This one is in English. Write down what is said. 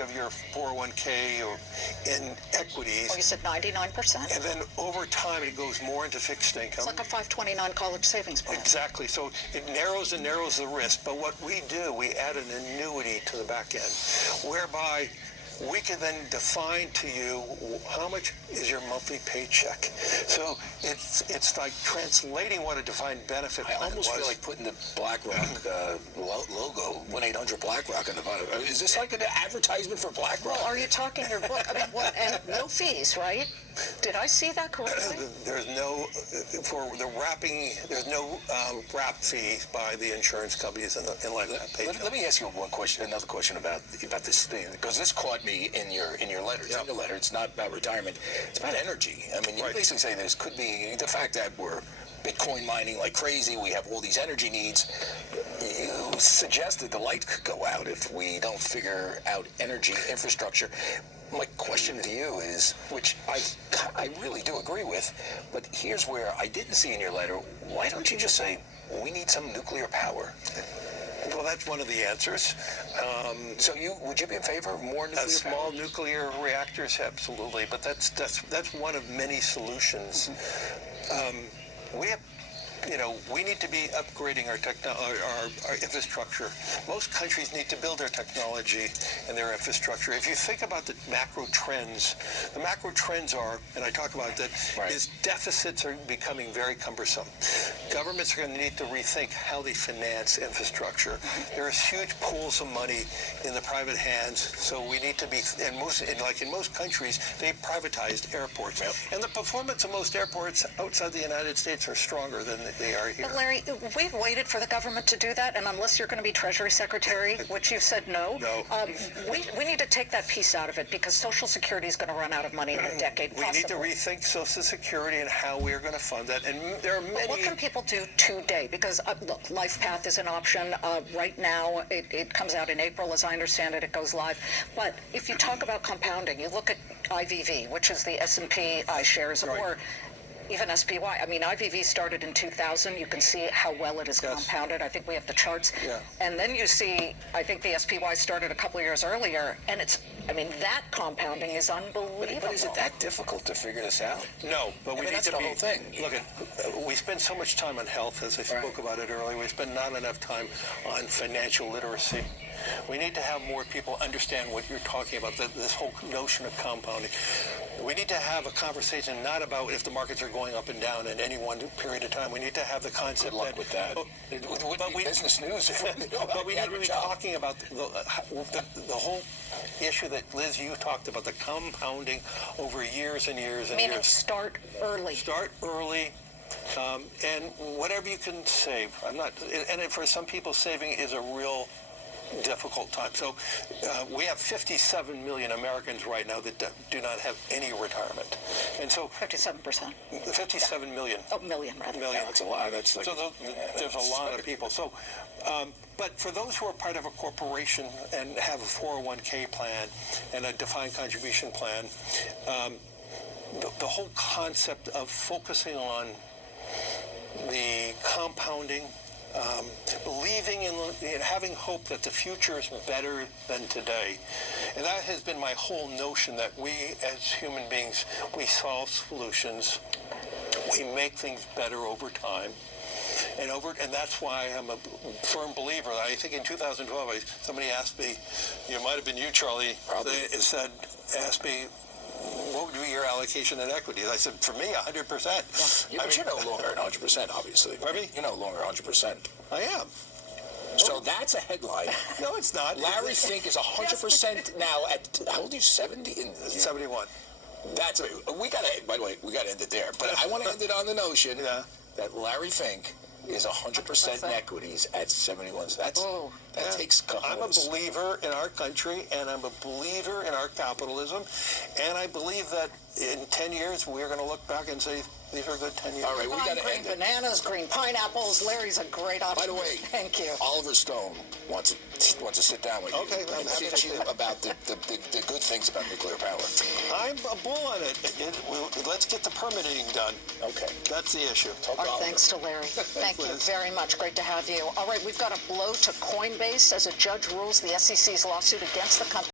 of your 401k or in equities. Well, you said 99%. And then over time it goes more into fixed income. It's like a 529 college savings plan. Exactly. So it narrows and narrows the risk. But what we do, we add an annuity to the back end, whereby we can then define to you how much is your monthly paycheck. So it's like translating what a defined benefit plan I almost was. feel like putting the BlackRock logo, 1-800-BlackRock on the bottom. Is this like an advertisement for BlackRock? Well, are you talking your book? I mean, what? And no fees, right? Did I see that correctly? There's no for the wrapping. There's no wrap fee by the insurance companies in like that. Let me ask you another question about this thing, because this caught me in your letter. It's in the letter. It's not about retirement. It's about energy. I mean, you basically say there could be the fact that we're Bitcoin mining like crazy. We have all these energy needs. You suggested the light could go out if we don't figure out energy infrastructure. My question to you is, which I really do agree with, but here's where I didn't see in your letter, why don't you just say, we need some nuclear power? Well, that's one of the answers. So would you be in favor of more nuclear small nuclear reactors? Absolutely, but that's one of many solutions. We need to be upgrading our infrastructure. Most countries need to build their technology and their infrastructure. If you think about the macro trends are, and I talk about that, is deficits are becoming very cumbersome. Governments are going to need to rethink how they finance infrastructure. There's huge pools of money in the private hands, so we need to be, in most countries, they privatized airports. And the performance of most airports outside the United States are stronger than they are here. But Larry, we've waited for the government to do that, and unless you're going to be Treasury Secretary, which you've said no, we need to take that piece out of it, because Social Security is going to run out of money in a decade. We need to rethink Social Security and how we're going to fund that. And there are many. But what can people do today? Because look, LifePath is an option right now. It comes out in April, as I understand it. It goes live. But if you talk about compounding, you look at IVV, which is the S&P iShares, or even SPY. I mean, IVV started in 2000. You can see how well it is compounded. I think we have the charts. Yeah. And then you see, I think the SPY started a couple of years earlier, and that compounding is unbelievable. But is it that difficult to figure this out? No, but we need that's to the whole thing. Look, we spend so much time on health, as I spoke about it earlier. We spend not enough time on financial literacy. We need to have more people understand what you're talking about, this whole notion of compounding. We need to have a conversation not about if the markets are going up and down in any one period of time. We need to have the concept Good luck with that. Business news. But we need to be talking about the whole issue that, Liz, you talked about, the compounding over years and years and Meaning years. start early. Start early. And whatever you can save. And for some people, saving is a real difficult time. So we have 57 million Americans right now that do not have any retirement. And so 57%. 57 million. Oh, million, rather. Million. That's a lot. That's like, there's a lot of people. So, but for those who are part of a corporation and have a 401k plan and a defined contribution plan, the whole concept of focusing on the compounding, believing in having hope that the future is better than today. And that has been my whole notion, that we as human beings, we solve solutions, we make things better over time. And that's why I'm a firm believer. I think in 2012, somebody asked me, it might have been you, Charlie, asked me, what would be your allocation in equities? I said, for me, 100%. Yeah, but you're no longer at 100%, obviously. Pardon me? You're no longer 100%. I am. So that's a headline. No, it's not. Larry Fink is 100% now at, how old are you, 70? 71. That's, by the way, we got to end it there. But I want to end it on the notion that Larry Fink is 100% in equities at 71. So that takes I'm a believer in our country, and I'm a believer in our capitalism, and I believe that in 10 years we're going to look back and say, these are good 10 years. All right, we got to end it. Bananas, green pineapples. Larry's a great option. By the way, thank you. Oliver Stone wants to sit down with you. Okay, I'm happy to teach you about the good things about nuclear power. I'm a bull on it. Let's get the permitting done. Okay. That's the issue. Our thanks to Larry. Thank you very much. Great to have you. All right, we've got a blow to Coinbase as a judge rules the SEC's lawsuit against the company.